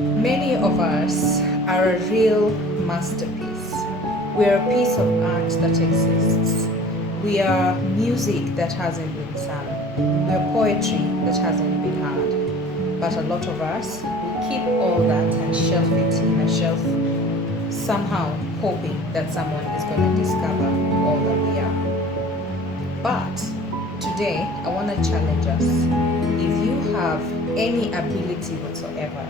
Many of us are a real masterpiece. We are a piece of art that exists. We are music that hasn't been sung. We are poetry that hasn't been heard. But a lot of us, we keep all that and shelf it in a shelf, somehow hoping that someone is going to discover all that we are. But today, I want to challenge us. If you have any ability whatsoever,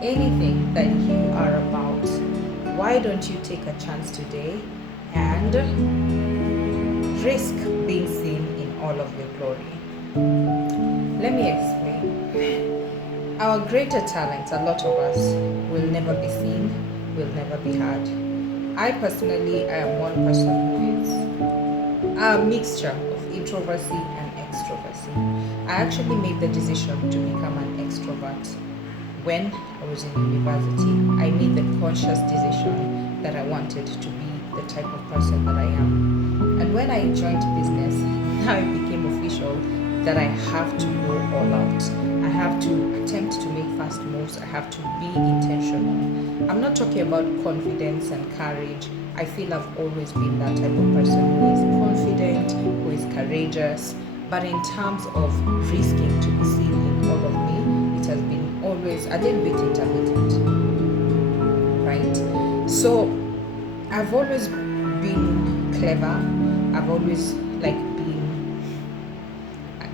anything that you are about, why don't you take a chance today and risk being seen in all of your glory? Let me explain. Our greater talents, a lot of us, will never be seen, will never be heard. I personally am one person who is a mixture of introversy and extroversy. I actually made the decision to become an extrovert when I was in university. I made the conscious decision that I wanted to be the type of person that I am. And when I joined business, now it became official that I have to go all out. I have to attempt to make fast moves. I have to be intentional. I'm not talking about confidence and courage. I feel I've always been that type of person who is confident, who is courageous. But in terms of risking to be seen in all of me, it has been always a little bit intermittent, right? So I've always been clever. I've always been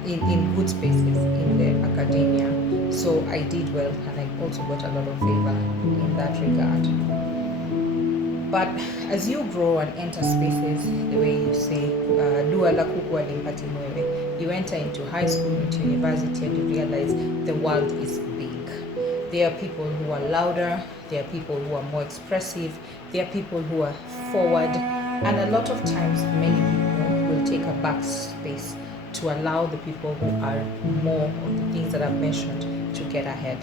in good spaces in the academia. So I did well, and I also got a lot of favor in that regard. But as you grow and enter spaces, the way you say, dua la kuku alimpati mwewe, you enter into high school, into university, and you realize the world is big. There are people who are louder, there are people who are more expressive, there are people who are forward, and a lot of times many people will take a back space to allow the people who are more of the things that I've mentioned to get ahead.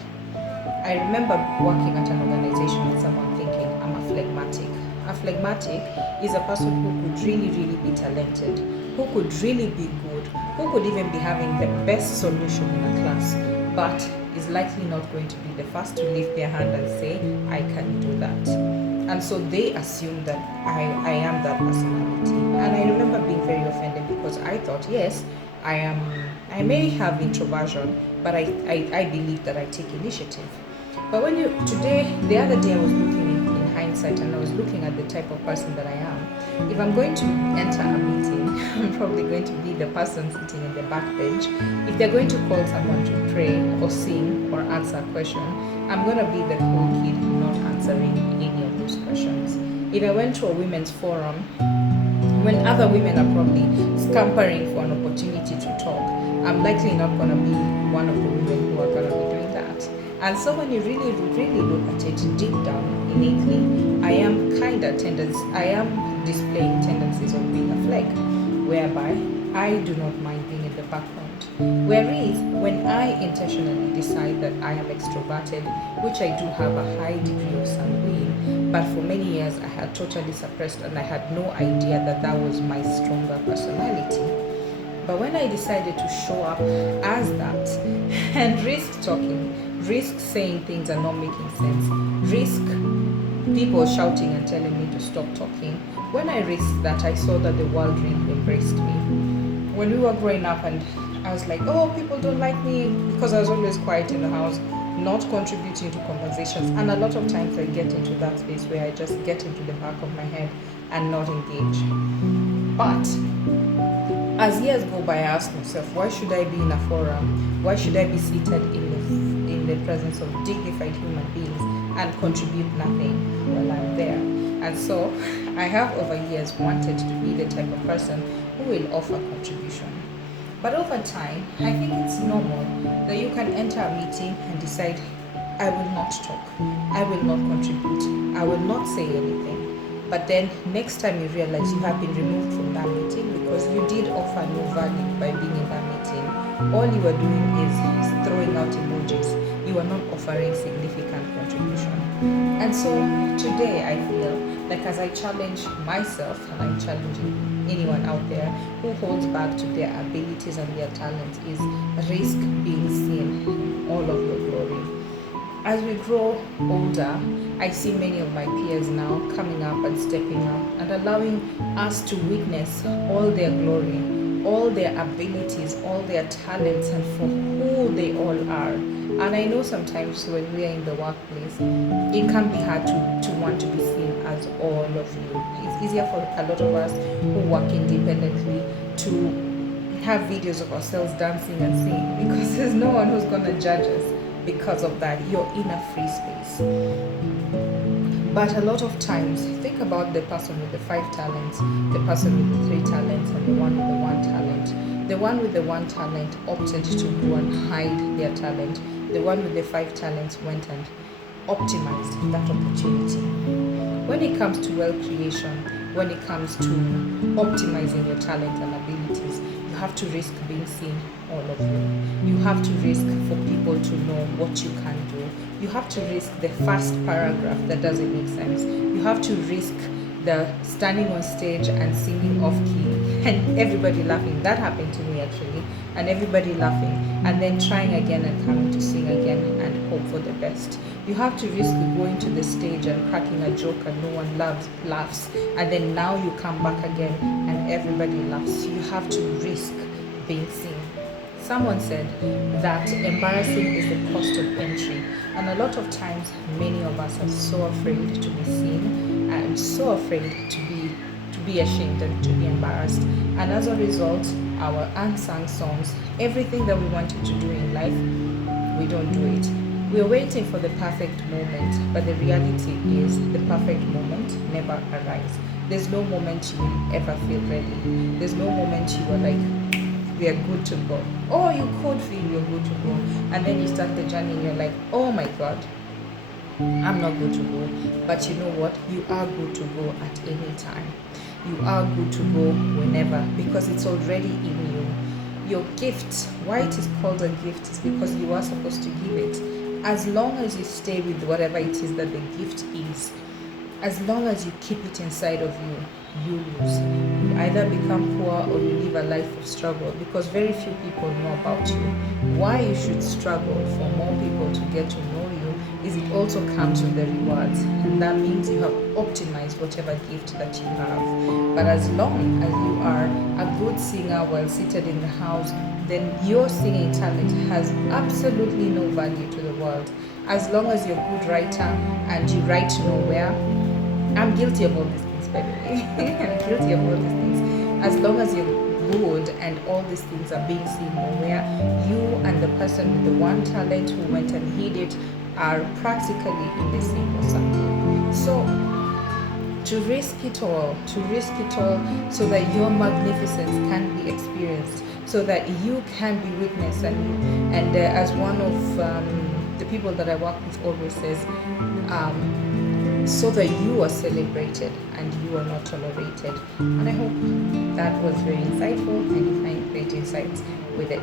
I remember working at an organization and someone thinking I'm a phlegmatic. A phlegmatic is a person who could really, really be talented, who could really be good, who could even be having the best solution in a class, but is likely not going to be the first to lift their hand and say, I can do that. And so they assume that I am that personality. And I remember being very offended because I thought, yes, I may have introversion, but I believe that I take initiative. But the other day I was looking in hindsight and I was looking at the type of person that I am. If I'm going to enter a meeting, I'm probably going to be the person sitting in the back bench. If they're going to call someone to pray or sing or answer a question, I'm going to be the cool kid not answering any of those questions. If I went to a women's forum, when other women are probably scampering for an opportunity to talk, I'm likely not going to be one of the women who are going to be doing that. And so when you really, really look at it deep down, innately, I am displaying tendencies of being a flag, whereby I do not mind being in the background. Whereas when I intentionally decide that I am extroverted, which I do have a high degree of sanguine, but for many years I had totally suppressed and I had no idea that that was my stronger personality. But when I decided to show up as that and risk talking, risk saying things are not making sense, risk people shouting and telling me to stop talking, when I risked that, I saw that the world really embraced me. When we were growing up and I was like, oh, people don't like me because I was always quiet in the house, not contributing to conversations. And a lot of times I get into that space where I just get into the back of my head and not engage. But as years go by, I ask myself, why should I be in a forum? Why should I be seated in the presence of dignified human beings and contribute nothing while I'm there? And so I have over years wanted to be the type of person who will offer contribution. But over time, I think it's normal that you can enter a meeting and decide, I will not talk, I will not contribute, I will not say anything. But then next time you realize you have been removed from that meeting because you did offer no value by being in that meeting. All you are doing is throwing out emojis. You are not offering significant contribution. And so today I feel like as I challenge myself and I'm challenging anyone out there who holds back to their abilities and their talents is risk being seen in all of your glory. As we grow older, I see many of my peers now coming up and stepping up and allowing us to witness all their glory, all their abilities, all their talents, and for who they all are. And I know sometimes when we are in the workplace, it can be hard to want to be seen as all of you. It's easier for a lot of us who work independently to have videos of ourselves dancing and singing because there's no one who's going to judge us because of that. You're in a free space. But a lot of times, think about the person with the 5 talents, the person with the 3 talents, and the one with the 1 talent. The one with the 1 talent opted to go and hide their talent. The one with the 5 talents went and optimized that opportunity. When it comes to wealth creation, when it comes to optimizing your talent and abilities, you have to risk being seen, all of you. You have to risk for people to know what you can do. You have to risk the first paragraph that doesn't make sense. You have to risk the standing on stage and singing off key and everybody laughing. That happened to me actually. And everybody laughing and then trying again and coming to sing again and hope for the best. You have to risk going to the stage and cracking a joke and no one laughs, and then now you come back again and everybody laughs. You have to risk being seen. Someone said that embarrassing is the cost of entry, and a lot of times many of us are so afraid to be seen and so afraid to be ashamed and to be embarrassed, and as a result our unsung songs, everything that we wanted to do in life, we don't do it. We're waiting for the perfect moment, but the reality is the perfect moment never arrives. There's no moment you will ever feel ready. There's no moment you are like, we are good to go. Or you could feel you're good to go, and then you start the journey and you're like, oh my God, I'm not good to go. But you know what? You are good to go at any time. You are good to go whenever, because it's already in you. Your gift, why it is called a gift, is because you are supposed to give it. As long as you stay with whatever it is that the gift is, as long as you keep it inside of you, you lose. You either become poor or you live a life of struggle, because very few people know about you. Why you should struggle for more people to get to know you is it also comes with the rewards, and that means you have optimized whatever gift that you have. But as long as you are a good singer while seated in the house, then your singing talent has absolutely no value to the world. As long as you're a good writer and you write nowhere, I'm guilty of all these things, by the way. I'm guilty of all these things. As long as you're good and all these things are being seen nowhere, you and the person with the 1 talent who went and hid it are practically in the same circle. So to risk it all so that your magnificence can be experienced, so that you can be witnessed, and as one of the people that I work with always says, so that you are celebrated and you are not tolerated. And I hope that was very insightful and you find great insights with it.